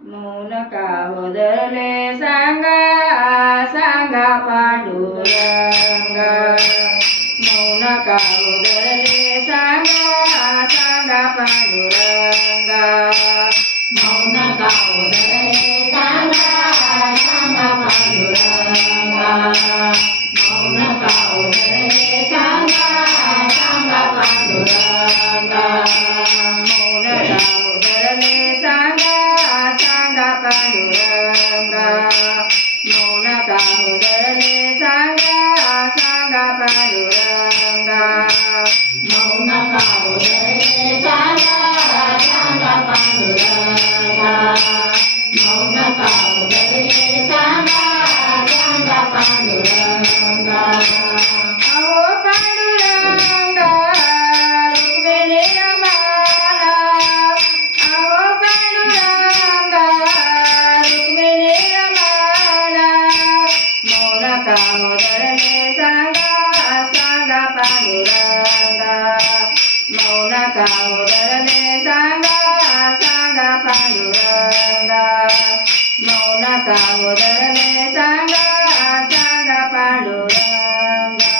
मौन का उधरले सांगा सांगा पांडुरंगा मौन का उधरले सांगा सांगा पांडुरंगा मौन का उधरले सांगा सांगा पांडुरंगा मौन का उधरले सांगा सांगा पांडुरंगा मौन का उधरले सांगा सांगा पांडुरंगा मौन का उधरले सांगा सांगा पांडुरंगा मौन का उधरले सांगा सांगा पांडुरंगा मौन का उधरले सांगा सांगा पांडुरंगा अहो पांडुरंगा रुक्मिणी रमाला अहो पांडुरंगा रुक्मिणी रमाला मौन का उधरले सांगा सांगा पांडुरंगा मौन का उधरले सांगा सांगा पांडुरंगा मौन का उधरले सांगा सांगा पांडुरंगा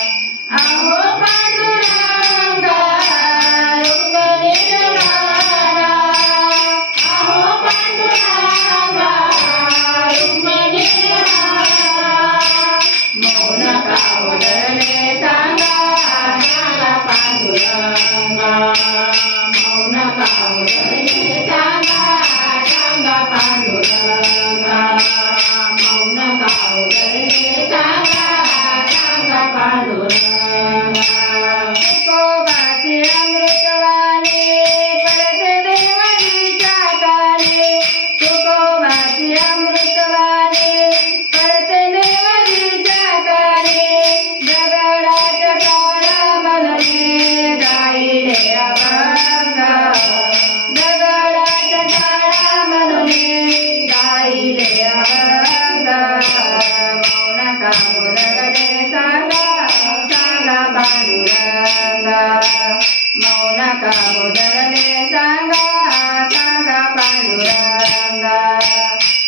अहो पांडुरंगा रुक्मिणी रमाला अहो पांडुरंगा रुक्मिणी रमाला मौन का उधरले सांगा सांगा पांडुरंगा मौन का उधरले सांगा सांगा पांडुरंगा मौन का उधरले सांगा सांगा पांडुरंगा तुकोबाची अमृतवाणी पडते देवानीच्या कानी तुकोबाची अमृतवाणी पडते देवानीच्या कानी दगडाच्या टाळामध्ये गाईले अभंग दगडाच्या टाळामध्ये गाईले अभंग मौन का उधरले सांगा सांगा पांडुरंगा मौन का उधरले सांगा सांगा पांडुरंगा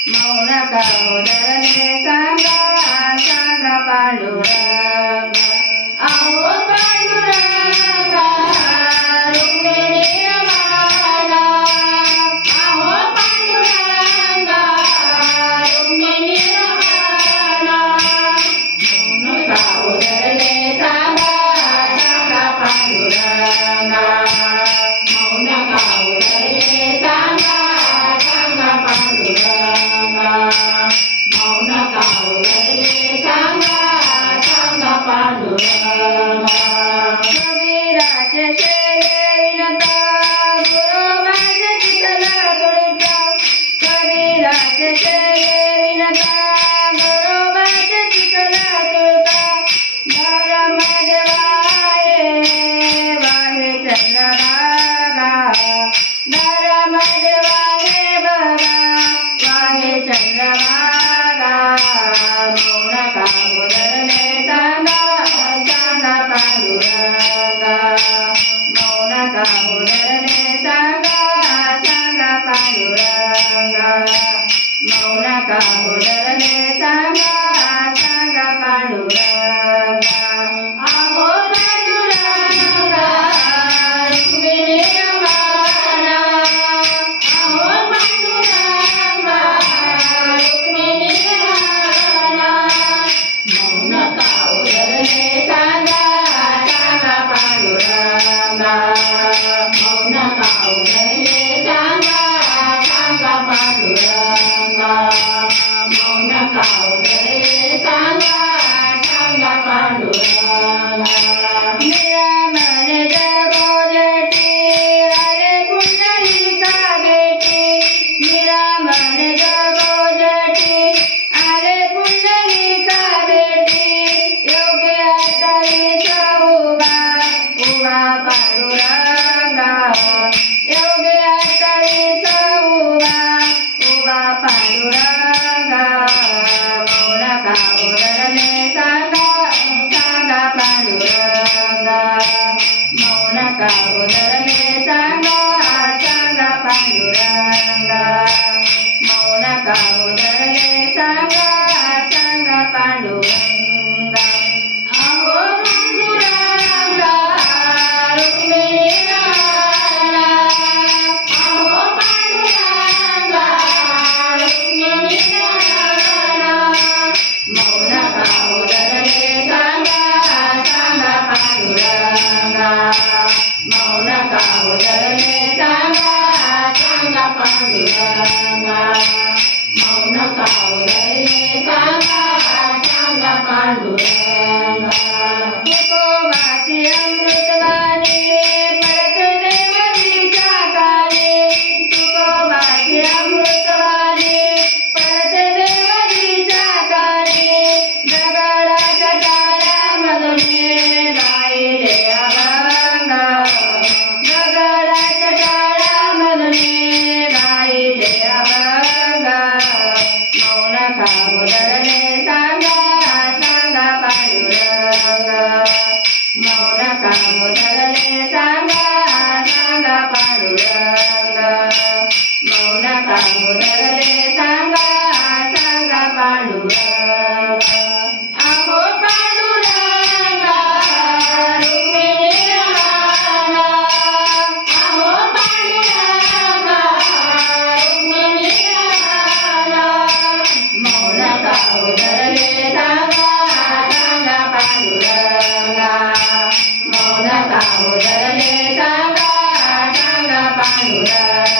मौन का उधरले सांगा सांगा पांडुरंगा अहो पांडुरंगा रुक्मिणी रमाला अहो पांडुरंगा रुक्मिणी रमाला मौन का उधरले सांगा सांगा पांडुरंगा मौन का उधरले सांगा सांगा पांडुरंगा मौन का उधरले सांगा सांगा पांडुरंगा मौन का उदरले सांगा सांगा पांडुरंगा तुकोबाची अमृतवाणी पडते देव विचाकारे तुकोबाची अमृतवाणी पडते देव विचाकारे दगडाच्या टाळ्यामधून गायले अभंग दगडाच्या टाळ्यामधून गायले अभंग मौन का उदरले सांगा सांगा पांडुरंग मौन का उदरले सांगा सांगा पांडुरंग मौन का उदरले सांगा सांगा पांडुरंग अहो पांडुरंगा रुक्मिणी रमण अहो पांडुरंगा रुक्मिणी रमण मौन का उदरले सांगा सांगा पांडुरंगा मौन का उदरले सांगा सांगा पांडुरंग